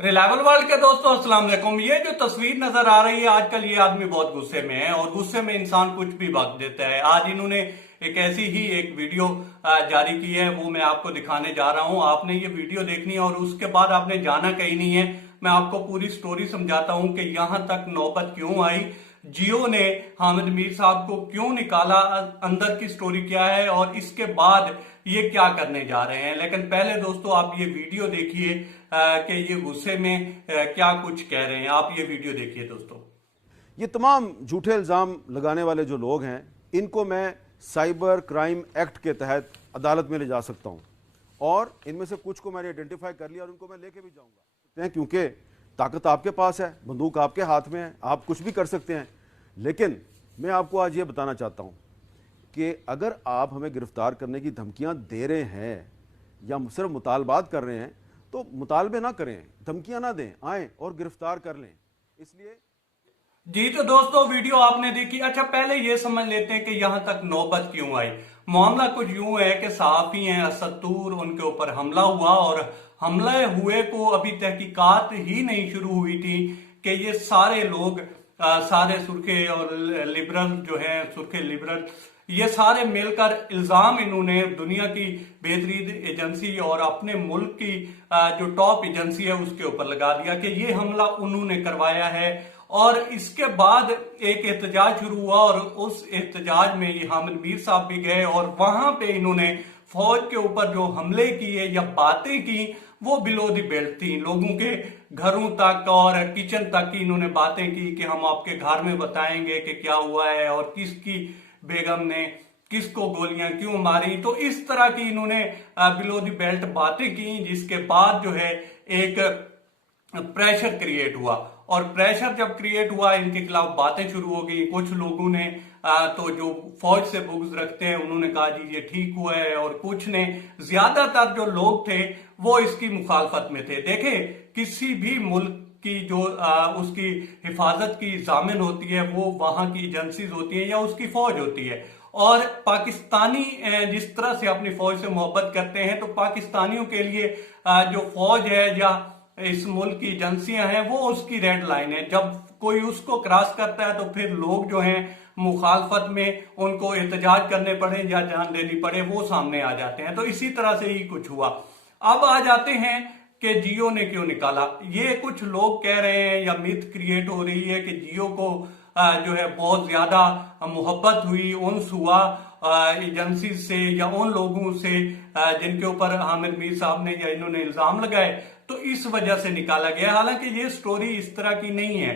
Reliable world के दोस्तों अस्सलाम वालेकुम। ये जो तस्वीर नजर आ रही है, आजकल ये आदमी बहुत गुस्से में है और गुस्से में इंसान कुछ भी बक देता है। आज इन्होंने एक ऐसी ही एक वीडियो जारी की है, वो मैं आपको दिखाने जा रहा हूं। आपने ये वीडियो देखनी है और उसके बाद आपने जाना कहीं नहीं है। मैं आपको पूरी स्टोरी समझाता हूं कि यहां तक नौबत क्यों आई, जियो ने हामिद मीर साहब को क्यों निकाला, अंदर की स्टोरी क्या है और इसके बाद ये क्या करने जा रहे हैं। लेकिन पहले दोस्तों आप ये वीडियो देखिए कि ये गुस्से में क्या कुछ कह रहे हैं। आप ये वीडियो देखिए दोस्तों। ये तमाम झूठे इल्ज़ाम लगाने वाले जो लोग हैं, इनको मैं साइबर क्राइम एक्ट के तहत अदालत में ले जा सकता हूँ और इनमें से कुछ को मैंने आइडेंटिफाई कर लिया और उनको मैं लेके भी जाऊँगा, क्योंकि ताकत आपके पास है, बंदूक आपके हाथ में है, आप कुछ भी कर सकते हैं। लेकिन मैं आपको आज ये बताना चाहता हूँ कि अगर आप हमें गिरफ्तार करने की धमकियाँ दे रहे हैं या सिर्फ मुतालबात कर रहे हैं तो मुतालबे ना करें, धमकियाँ ना दें, आएँ और गिरफ्तार कर लें। इसलिए जी तो दोस्तों वीडियो आपने देखी। अच्छा पहले ये समझ लेते हैं कि यहां तक नौबत क्यों आई। मामला कुछ यूं है कि सहाफी हैं असदूर, उनके ऊपर हमला हुआ और हमले हुए को अभी तहकीकात ही नहीं शुरू हुई थी कि ये सारे लोग सारे सुर्खे और लिबरल जो हैं, सुर्खे लिबरल, ये सारे मिलकर इल्जाम इन्होंने दुनिया की बेहतरीन एजेंसी और अपने मुल्क की जो टॉप एजेंसी है उसके ऊपर लगा दिया कि ये हमला उन्होंने करवाया है। और इसके बाद एक एहतजाज शुरू हुआ और उस एहतजाज में ये हामिद मीर साहब भी गए और वहां पे इन्होंने फौज के ऊपर जो हमले किए या बातें की वो बिलो दी बेल्ट थी। लोगों के घरों तक और किचन तक की इन्होंने बातें की कि हम आपके घर में बताएंगे कि क्या हुआ है और किसकी बेगम ने किसको गोलियां क्यों मारी। तो इस तरह की इन्होंने बिलो दी बेल्ट बातें की, जिसके बाद जो है एक प्रेशर क्रिएट हुआ और प्रेशर जब क्रिएट हुआ इनके खिलाफ बातें शुरू हो गई। कुछ लोगों ने तो जो फौज से बुग़्ज़ रखते हैं उन्होंने कहा जी ये ठीक हुआ है, और कुछ ने, ज्यादातर जो लोग थे वो इसकी मुखालफत में थे। देखें किसी भी मुल्क की जो उसकी हिफाजत की जामिन होती है वो वहां की एजेंसीज होती है या उसकी फौज होती है। और पाकिस्तानी जिस तरह से अपनी फौज से मोहब्बत करते हैं तो पाकिस्तानियों के लिए जो फौज है या इस मुल्क की एजेंसियां हैं वो उसकी रेड लाइन है। जब कोई उसको क्रॉस करता है तो फिर लोग जो हैं मुखालफत में, उनको एहतजाज करने पड़े या जान देनी पड़े, वो सामने आ जाते हैं। तो इसी तरह से ही कुछ हुआ। अब आ जाते हैं कि जियो ने क्यों निकाला। ये कुछ लोग कह रहे हैं या मिथ क्रिएट हो रही है कि जियो को जो है बहुत ज्यादा मोहब्बत हुई, उन्स हुआ एजेंसी से या उन लोगों से जिनके ऊपर हामिद मीर साहब ने या इन्होंने इल्जाम लगाए, तो इस वजह से निकाला गया। हालांकि ये स्टोरी इस तरह की नहीं है।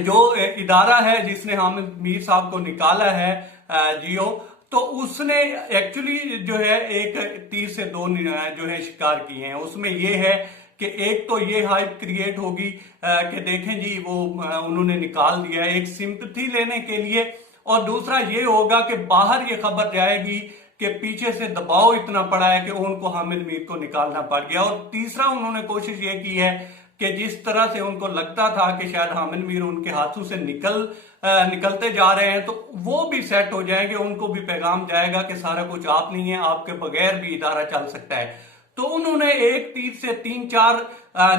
जो इदारा है जिसने हामिद मीर साहब को निकाला है जियो, तो उसने एक्चुअली जो है एक तीर से दो जो है शिकार किए हैं। उसमें ये है कि एक तो ये हाइप क्रिएट होगी कि देखें जी वो उन्होंने निकाल दिया है, एक सिंपैथी लेने के लिए, और दूसरा ये होगा कि बाहर ये खबर जाएगी कि पीछे से दबाव इतना पड़ा है कि उनको हामिद मीर को निकालना पड़ गया। और तीसरा उन्होंने कोशिश ये की है कि जिस तरह से उनको लगता था कि शायद हामिद मीर उनके हाथों से निकलते जा रहे हैं तो वो भी सेट हो जाएंगे, उनको भी पैगाम जाएगा कि सारा कुछ आप नहीं है, आपके बगैर भी इदारा चल सकता है। तो उन्होंने एक तीर से 3-4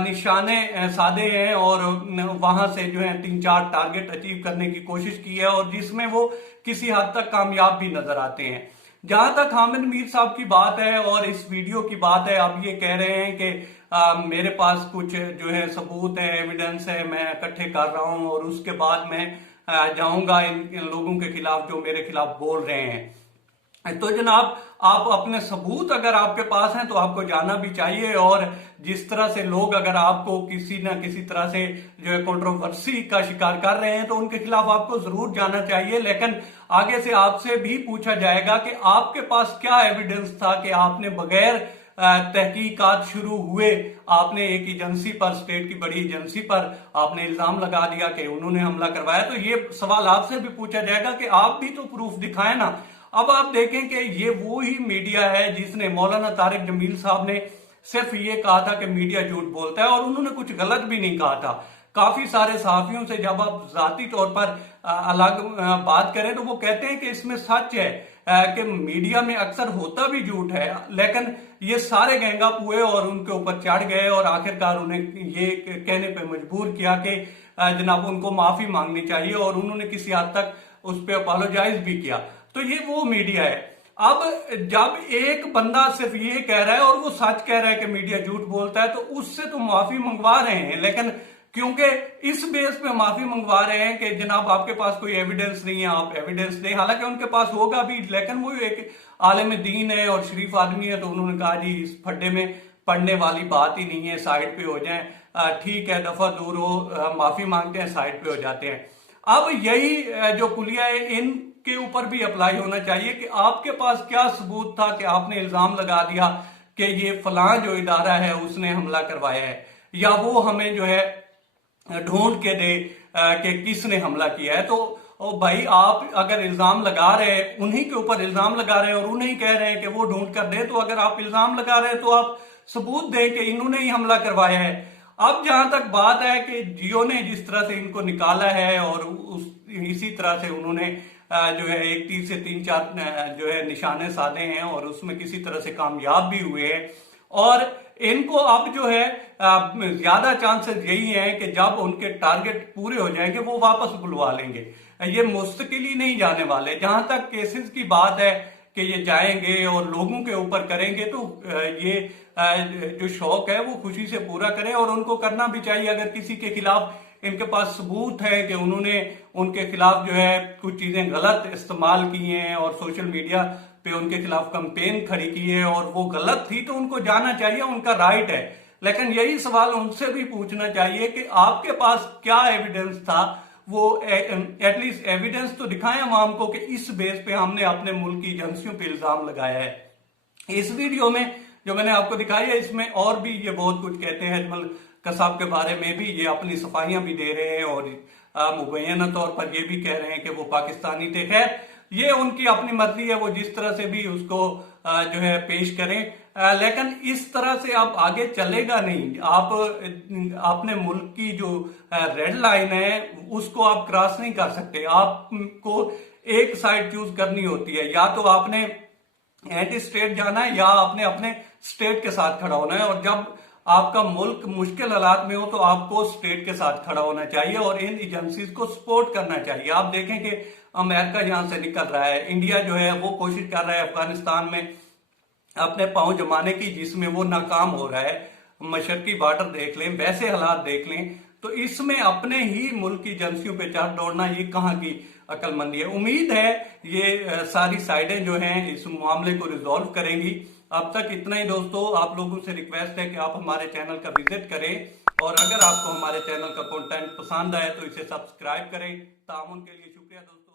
निशाने साधे हैं और वहां से जो है 3-4 टारगेट अचीव करने की कोशिश की है और जिसमें वो किसी हद तक कामयाब भी नजर आते हैं। जहां तक हामिद मीर साहब की बात है और इस वीडियो की बात है, अब ये कह रहे हैं कि मेरे पास कुछ जो है सबूत है, एविडेंस है, मैं इकट्ठे कर रहा हूं और उसके बाद मैं जाऊंगा इन लोगों के खिलाफ जो मेरे खिलाफ बोल रहे हैं। तो जनाब आप अपने सबूत अगर आपके पास हैं तो आपको जाना भी चाहिए, और जिस तरह से लोग अगर आपको किसी ना किसी तरह से जो है कंट्रोवर्सी का शिकार कर रहे हैं तो उनके खिलाफ आपको जरूर जाना चाहिए। लेकिन आगे से आपसे भी पूछा जाएगा कि आपके पास क्या एविडेंस था कि आपने बगैर तहकीकात शुरू हुए आपने एक एजेंसी पर, स्टेट की बड़ी एजेंसी पर आपने इल्जाम लगा दिया कि उन्होंने हमला करवाया। तो ये सवाल आपसे भी पूछा जाएगा कि आप भी तो प्रूफ दिखाएं ना। अब आप देखें कि ये वो ही मीडिया है जिसने, मौलाना तारिक जमील साहब ने सिर्फ ये कहा था कि मीडिया झूठ बोलता है और उन्होंने कुछ गलत भी नहीं कहा था। काफी सारे सहाफियों से जब आप जाती तौर पर अलग बात करें तो वो कहते हैं कि इसमें सच है कि मीडिया में अक्सर होता भी झूठ है, लेकिन ये सारे गैंग अप हुए और उनके ऊपर चढ़ गए और आखिरकार उन्हें ये कहने पे मजबूर किया कि जनाब उनको माफी मांगनी चाहिए, और उन्होंने किसी हद तक उस पर अपोलोजाइज भी किया। तो ये वो मीडिया है। अब जब एक बंदा सिर्फ ये कह रहा है और वो सच कह रहा है कि मीडिया झूठ बोलता है, तो उससे तो माफी मंगवा रहे हैं, लेकिन क्योंकि इस बेस पे माफी मंगवा रहे हैं कि जनाब आपके पास कोई एविडेंस नहीं है, आप एविडेंस दें, हालांकि उनके पास होगा भी, लेकिन वो एक आलिम दीन है और शरीफ आदमी है, तो उन्होंने कहा जी इस फड्डे में पढ़ने वाली बात ही नहीं है, साइड पे हो जाएं, ठीक है दफा दूर हो, माफी मांगते हैं, साइड पे हो जाते हैं। अब यही जो कुलिया है इनके ऊपर भी अप्लाई होना चाहिए कि आपके पास क्या सबूत था कि आपने इल्जाम लगा दिया कि ये फलां जो इदारा है उसने हमला करवाया है, या वो हमें जो है ढूंढ के दे कि किसने हमला किया है। तो ओ भाई आप अगर इल्जाम लगा रहे हैं, उन्हीं के ऊपर इल्जाम लगा रहे हैं और उन्हीं कह रहे हैं कि वो ढूंढ कर दे, तो अगर आप इल्जाम लगा रहे हैं तो आप सबूत दें कि इन्होंने ही हमला करवाया है। अब जहां तक बात है कि जियो ने जिस तरह से इनको निकाला है और इसी तरह से उन्होंने जो है एक तीर से 3-4 जो है निशाने साधे हैं और उसमें किसी तरह से कामयाब भी हुए हैं, और इनको अब जो है ज्यादा चांसेस यही हैं कि जब उनके टारगेट पूरे हो जाएंगे वो वापस बुलवा लेंगे, ये मुस्तकिल ही नहीं जाने वाले। जहां तक केसेस की बात है कि ये जाएंगे और लोगों के ऊपर करेंगे, तो ये जो शौक है वो खुशी से पूरा करें, और उनको करना भी चाहिए। अगर किसी के खिलाफ इनके पास सबूत है कि उन्होंने उनके खिलाफ जो है कुछ चीजें गलत इस्तेमाल की हैं और सोशल मीडिया पे उनके खिलाफ कैंपेन खड़ी की है और वो गलत थी, तो उनको जाना चाहिए, उनका राइट है। लेकिन यही सवाल उनसे भी पूछना चाहिए कि आपके पास क्या एविडेंस था, वो एटलीस्ट एविडेंस तो दिखाएं अवाम को कि इस बेस पे हमने अपने मुल्क की एजेंसियों पे इल्जाम लगाया है। इस वीडियो में जो मैंने आपको दिखाई है, इसमें और भी ये बहुत कुछ कहते हैं, अजमल कसाब के बारे में भी ये अपनी सफाइयां भी दे रहे हैं और मुबैना तौर पर ये भी कह रहे हैं कि वो पाकिस्तानी थे। खैर ये उनकी अपनी मर्जी है, वो जिस तरह से भी उसको जो है पेश करें, लेकिन इस तरह से आप आगे चलेगा नहीं। आप अपने मुल्क की जो रेड लाइन है उसको आप क्रॉस नहीं कर सकते। आपको एक साइड चूज करनी होती है, या तो आपने एंटी स्टेट जाना है या आपने अपने स्टेट के साथ खड़ा होना है, और जब आपका मुल्क मुश्किल हालात में हो तो आपको स्टेट के साथ खड़ा होना चाहिए और इन एजेंसीज को सपोर्ट करना चाहिए। आप देखें कि अमेरिका यहां से निकल रहा है, इंडिया जो है वो कोशिश कर रहा है अफगानिस्तान में अपने पांव जमाने की, जिसमें वो नाकाम हो रहा है। मशरकी बॉर्डर देख लें, वैसे हालात देख लें, तो इसमें अपने ही मुल्क की एजेंसियों पे चढ़ दौड़ना ये कहाँ की अक्लमंदी है। उम्मीद है ये सारी साइडें जो हैं इस मामले को रिजॉल्व करेंगी। अब तक इतना ही दोस्तों, आप लोगों से रिक्वेस्ट है कि आप हमारे चैनल का विजिट करें, और अगर आपको हमारे चैनल का कंटेंट पसंद आए तो इसे सब्सक्राइब करें। ताउन के लिए शुक्रिया दोस्तों।